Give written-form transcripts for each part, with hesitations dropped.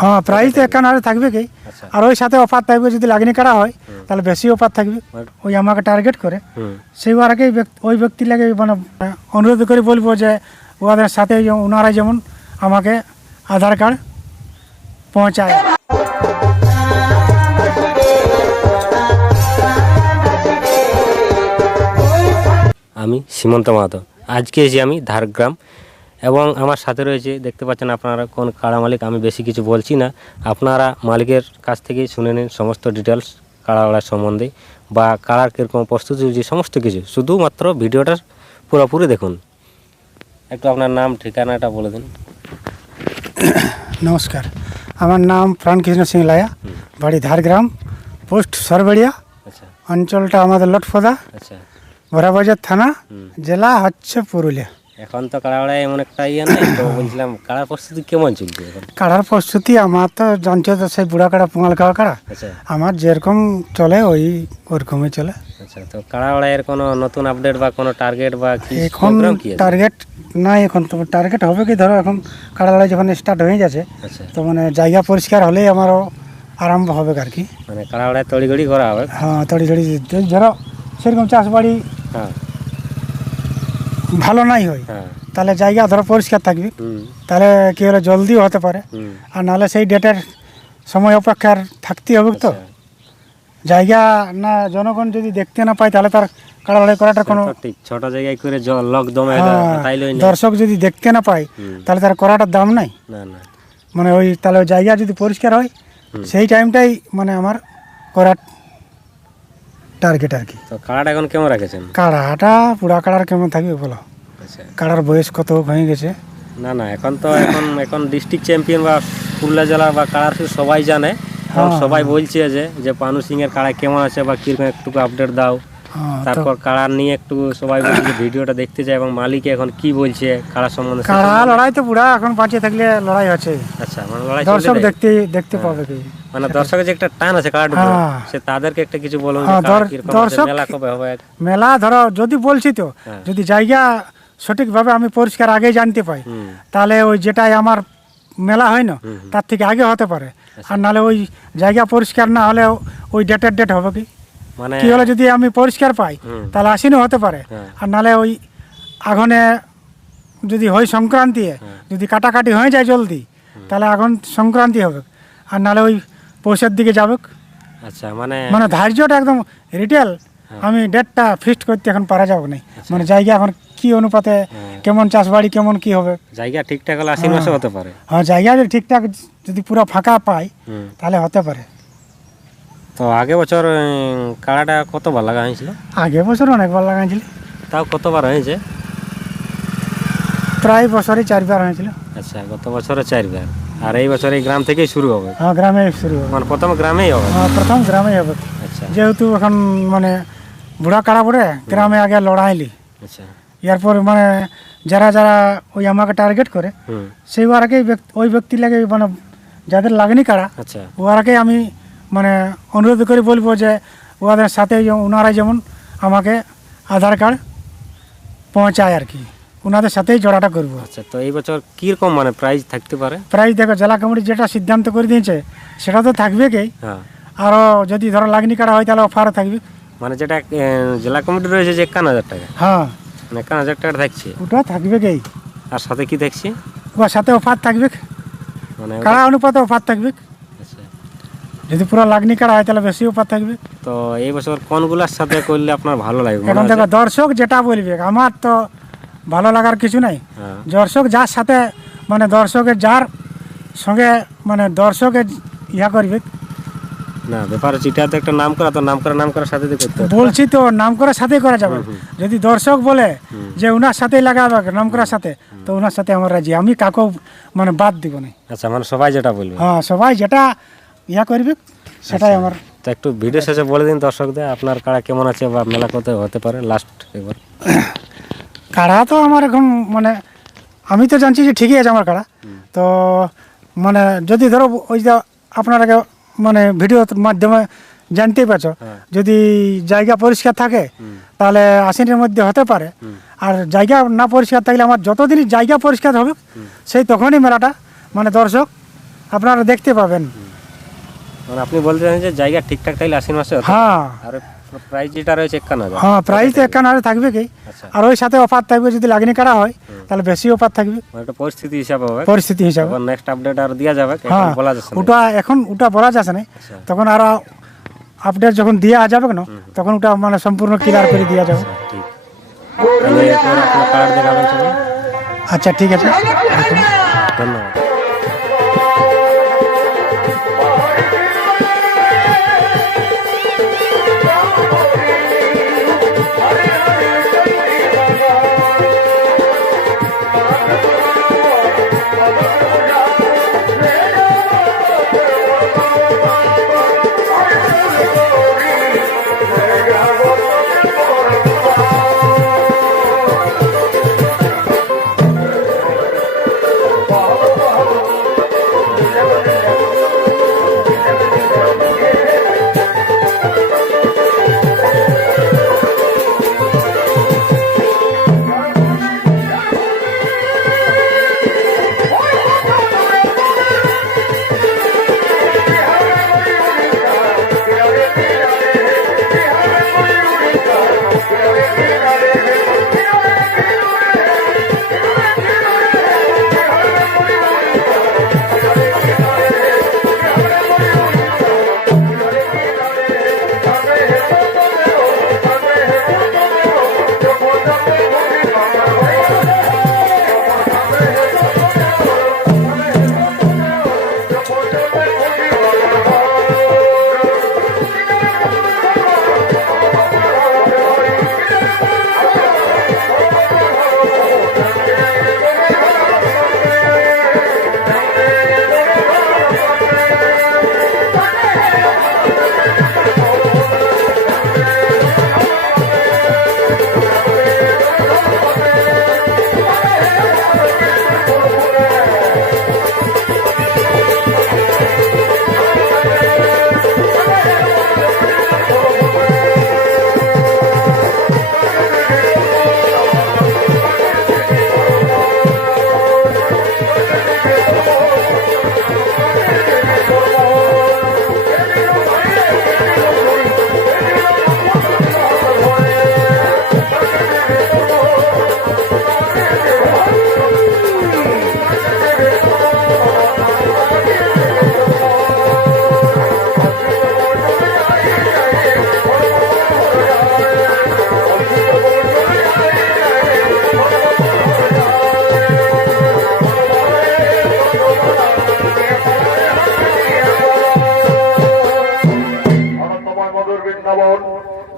হ্যাঁ, প্রাইস তো একান্ন থাকবে কি, আর ওই সাথে অফার থাকবে। যদি লাগনি কাটা হয় তাহলে বেশি অফার থাকবে। ওই আমাকে টার্গেট করে সেই আরেকেই ওই ব্যক্তির লাগে মানে অনুরোধ করে বলবো যে ওদের সাথে ওনারা যেমন আমাকে আধার কার্ড পৌঁছায়। আমি সীমন্ত মাহাতো। আজকে এসেছি আমি ঝাড়গ্রাম এবং আমার সাথে রয়েছে, দেখতে পাচ্ছেন আপনারা কোন কাড়া মালিক। আমি বেশি কিছু বলছি না, আপনারা মালিকের কাছ থেকেই শুনে নিন সমস্ত ডিটেলস কাড়াওয়ালার সম্বন্ধে বা কাড়ার কীরকম প্রস্তুতি হয়েছে সমস্ত কিছু। শুধুমাত্র ভিডিওটা পুরোপুরি দেখুন। একটু আপনার নাম ঠিকানাটা বলে দিন। নমস্কার, আমার নাম প্রাণকৃষ্ণ সিং লায়া, বাড়ি ঝাড়গ্রাম, পোস্ট সরবেড়িয়া, আচ্ছা অঞ্চলটা আমাদের লটফদা, আচ্ছা, বড়াবাজার থানা, জেলা হচ্ছে পুরুলিয়া। এখন তো কাড়াওয়ালায় এমন একটা ইয়ে নেই, তো বলছিলাম কাড়ার প্রস্তুতি কেমন চলছে এখন? কাড়ার প্রস্তুতি আমার তো জানছো তো, সেই বুড়া কাড়া পুঙাল কাড়া কাড়া আচ্ছা আমার যেরকম চলে ওরকমই চলে। আচ্ছা, তো কাড়াওয়ালায়ের কোনো নতুন আপডেট বা কোনো টার্গেট বা কি এখন প্রোগ্রাম কি আছে? টার্গেট নাই, এখন তো টার্গেট হবে কি, ধরো এখন কাড়া লড়াই যখন স্টার্ট হয়ে যাচ্ছে, আচ্ছা, তো মানে জায়গা পরিষ্কার হলেই আমারও আরম্ভ হবে আর কি। মানে কাড়াওয়ালায় তড়িঘড়ি করা হবে। হ্যাঁ, তড়ি ধরো সেরকম চাষবাড়ি হ্যাঁ ভালো নাই হয়, হ্যাঁ তাহলে জায়গা ধরো পরিষ্কার থাকবে, হুম তাহলে কি হলে জলদিও হতে পারে। হুম আর নাহলে সেই ডেটের সময় অপেক্ষার থাকতে হবে তো। আচ্ছা, জায়গা না জনগণ যদি দেখতে না পায় তাহলে তার কাড়া লড়াই করাটা কোনো, তো ঠিক ছোট জায়গায় করে লক দমে তাইলই না। দর্শক যদি দেখতে না পায় হুম, তাহলে তার করাটার দাম নাই। না না, মানে ওই তাহলে ওই জায়গা যদি পরিষ্কার হয় হুম। সেই টাইমটাই মানে আমার করার টার্গেট আর কি। তো কাড়াটা এখন কেমন রেখেছেন? কাড়াটা পুরা কাড়ার কেমন থাকবে বলো? আচ্ছা, কাড়ার বয়স কত হয়ে গেছে? না না, এখন তো এখন ডিস্ট্রিক্ট চ্যাম্পিয়ন বা পুরুলিয়া জেলার বা কাড়ার সবাই জানে। এবং হ্যাঁ, সবাই বলছে যে পানু সিং এর কাড়া কেমন আছে বা কিরকম একটু আপডেট দাও। হ্যাঁ, তো তারপর কাড়ার নিয়ে একটু সবাই বলছে যে ভিডিওটা দেখতে চায় এবং মালিক এখন কি বলছে কাড়া সম্বন্ধে। কাড়া লড়াই তো পুরা এখন বাঁচিয়ে থাকলে লড়াই আছে, আচ্ছা, মানে লড়াই দর্শক চলছে। দেখতে পাবে কি। মানে দর্শকের যে একটা টান আছে কাড়ার উপর, হ্যাঁ। সে তাদেরকে একটা কিছু বলুন যে হ্যাঁ, কাড়া কিরকম আছে, দর্শক- মেলা কবে হবে। মেলা ধরো যদি বলছি তো, হ্যাঁ। যদি জায়গা সঠিকভাবে আমি পরিষ্কার আগে জানতে পাই হুম তাহলে ওই যেটাই আমার মেলা হয় না হুম, তার থেকে আগে হতে পারে। আর নাহলে ওই জায়গা পরিষ্কার না হলে ওই ডেট হবে কি। মানে কি হলে যদি আমি পরিষ্কার পাই হুম, তাহলে আশ্বিনও হতে পারে। হ্যাঁ। আর নাহলে ওই আগুনে যদি হয় সংক্রান্তি, যদি কাটাকাটি হয়ে যায় জলদি তাহলে আগুন সংক্রান্তি হবে। আর নাহলে ওই পৌষের দিকে যাবে। আচ্ছা, মানে মানে ধার্যটা একদম রিটেল আমি ডেটটা ফিক্সড করতে এখন পারা যাবে না। মানে জায়গা এখন কি অনুপাতে কেমন চাষবাড়ি কেমন কি হবে। জায়গা ঠিকঠাক হলে আশ্বিন মাসে হতে পারে। হ্যাঁ, জায়গা যদি ঠিকঠাক যদি পুরো ফাঁকা পাই হুম। তাহলে হতে পারে। তো আগে বছর কাড়াটা কতবার লাগা হয়েছিল? আগে বছর অনেকবার লাগাইছিল, তাও কতবার হয়েছে? প্রায় বছরই 4বার হয়েছিল। আচ্ছা, গত বছরে 4বার। আর এই বছর এই গ্রাম থেকেই শুরু হবে, হ্যাঁ, গ্রামে শুরু হবে। মানে প্রথম গ্রামেই হবে। হ্যাঁ, প্রথম গ্রামেই হবে, আচ্ছা যেহেতু এখন মানে বুড়া কাড়া পড়ে গ্রামে আগে লড়াইলি। আচ্ছা, এরপর মানে যারা যারা ওই আমাকে টার্গেট করে হুম সেই ওরাকেই ওই ব্যক্তি লাগে মানে যাদের লাগনি কাড়া আচ্ছা ওরাকেই আমি মানে অনুরোধ করে বলবো যে ওদের সাথে ওনারা যেমন আমাকে আধার কার্ড পৌঁছায় আর কি, ওনাদের সাথেই জোড়াটা করবো। আচ্ছা, তো এই বছর কীরকম মানে প্রাইস থাকতে পারে? প্রাইস দেখো জেলা কমিটি যেটা সিদ্ধান্ত করে দিয়েছে সেটা তো থাকবে কি, হ্যাঁ, আরও যদি ধরো লাগনি কাড়া হয় তাহলে অফারও থাকবে। মানে যেটা জেলা কমিটি রয়েছে যে 51,000 টাকা, হ্যাঁ, মানে 51,000 টাকা থাকছে। ওটা থাকবে কি, আর সাথে কি দেখছি ওর সাথে অফার থাকবে, মানে কাড়া অনুপাতে অফার থাকবে। আচ্ছা, যদি পুরো লাগনি কাড়া হয় তাহলে বেশি অফার থাকবে। তো এই বছর কোনগুলোর সাথে করলে আপনার ভালো লাগবে মনে এখন আছে? দেখো দর্শক যেটা বলবে, আমার তো ভালো লাগার কিছু নাই। হ্যাঁ, দর্শক যার সাথে মানে দর্শকের যার সঙ্গে মানে দর্শকের ইয়া করবে। না ব্যাপার হচ্ছে এটা তো একটা নাম করা, তো নাম করার সাথে দিয়ে করতে হবে। বলছি তো নাম করার সাথেই করা যাবে। যদি দর্শক বলে যে ওনার সাথেই লাগাবে নাম করার সাথে, তো ওনার সাথে আমার রাজি, আমি কাকেও মানে বাদ দিব না। আচ্ছা, মানে সবাই যেটা বলবে। হ্যাঁ, সবাই যেটা ইয়া করবে সেটাই আমার। তো একটু ভিডিও শেষে বলে দিন দর্শকদের আপনার কাড়া কেমন আছে বা মেলা কত হতে পারে লাস্ট একবার। কাড়া তো আমার এখন মানে আমি তো জানছি যে ঠিকই আছে আমার কাড়া। তো মানে যদি ধরো ওই যে আপনারা মানে ভিডিওর মাধ্যমে জানতেই পারছো, যদি জায়গা পরিষ্কার থাকে তাহলে আশ্বিনের মধ্যে হতে পারে। আর জায়গা না পরিষ্কার থাকলে আমার যতদিন জায়গা পরিষ্কার হবে সেই তখনই মেলাটা মানে দর্শক আপনারা দেখতে পাবেন। মানে আপনি বলতে চান যে জায়গা ঠিকঠাক থাকলে আশ্বিন মাসে হতে হ্যাঁ আর প্রাইস যেটা রয়েছে 51,000। হ্যাঁ, প্রাইস তো 51,000 থাকবে কি, আচ্ছা, আর ওই সাথে অফার থাকবে যদি লাগনি কাটা হয় তাহলে বেশি অফার থাকবে মানে একটা পরিস্থিতি হিসাবে হবে, পরিস্থিতি হিসাবে। তখন নেক্সট আপডেট আর দেওয়া যাবে, এখন হ্যাঁ, বলা যাচ্ছে না। ওটা বলা যাচ্ছে না, আচ্ছা, তখন আরো আপডেট যখন দেওয়া যাবে না তখন ওটা মানে সম্পূর্ণ ক্লিয়ার করে দেওয়া যাবে। আচ্ছা, ঠিক। তাহলে এরপর আপনার কার্ড দেখাবেন সবাই। আচ্ছা ঠিক আছে, দেখুন। ধন্যবাদ।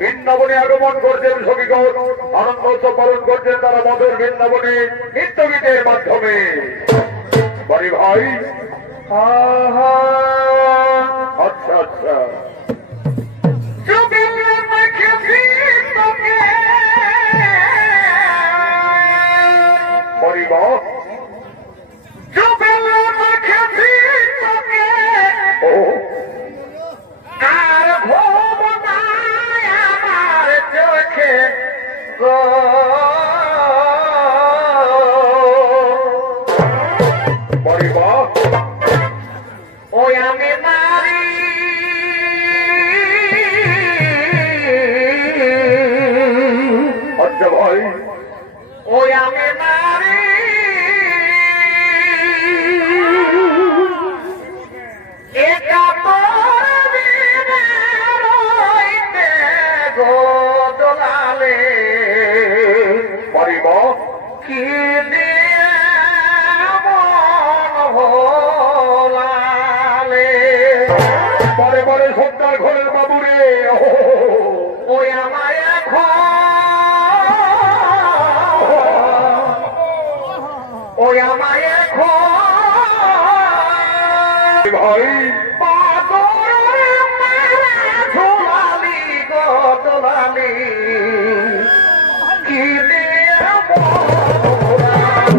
বৃন্দাবনে আগমন করছেন সখীগণ, আনন্দ উৎসব পালন করছেন তারা মধুর বৃন্দাবনে নিত্য গীতের মাধ্যমে। বাড়ি ভাই, আচ্ছা আচ্ছা, পরিবার ও আর ভোগ নাই আমার চোখে গো, পরিবার ওই আমি নারী আচ্ছা ভাই, ওই আমি নারী একা দোলালে পরিবার কি দিয়ে মন ভোলালে, পরে পরে সন্তান ঘরের বাবুরে ওই আমায় এখন ওই আমায় এখন ভাই পাগলের মারা ঝোলালি গো দোলালি কি দিয়ে মন ভোলালে।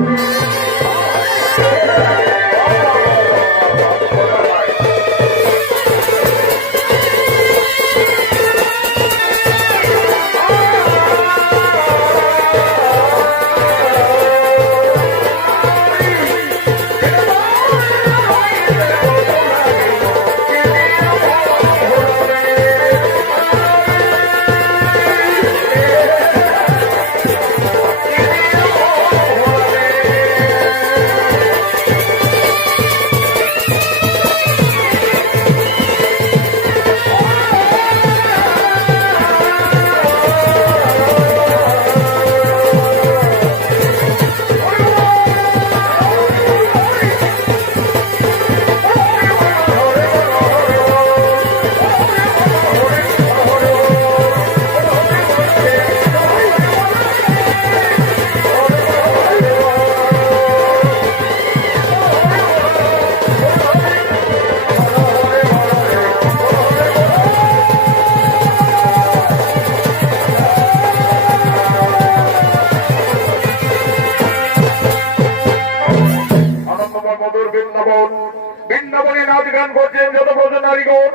করছেন যত ব্রজ নারীগণ,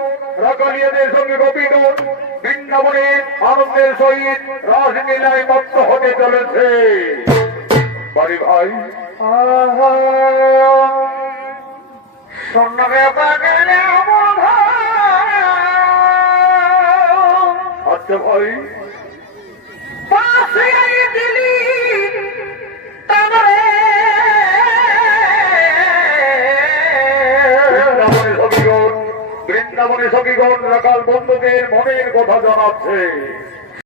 রাকালিয়াদের সঙ্গে গোপীগণ বৃন্দাবনে আনন্দের সহিত রাসলীলায় মত্ত হতে চলেছে। বাড়ি ভাই সোনারে বাগানে আচ্ছা ভাই, পাশে দিলি তারে বৃন্দাবনে সখীগণ রাখাল বন্ধুদের মনের কথা জানাচ্ছে।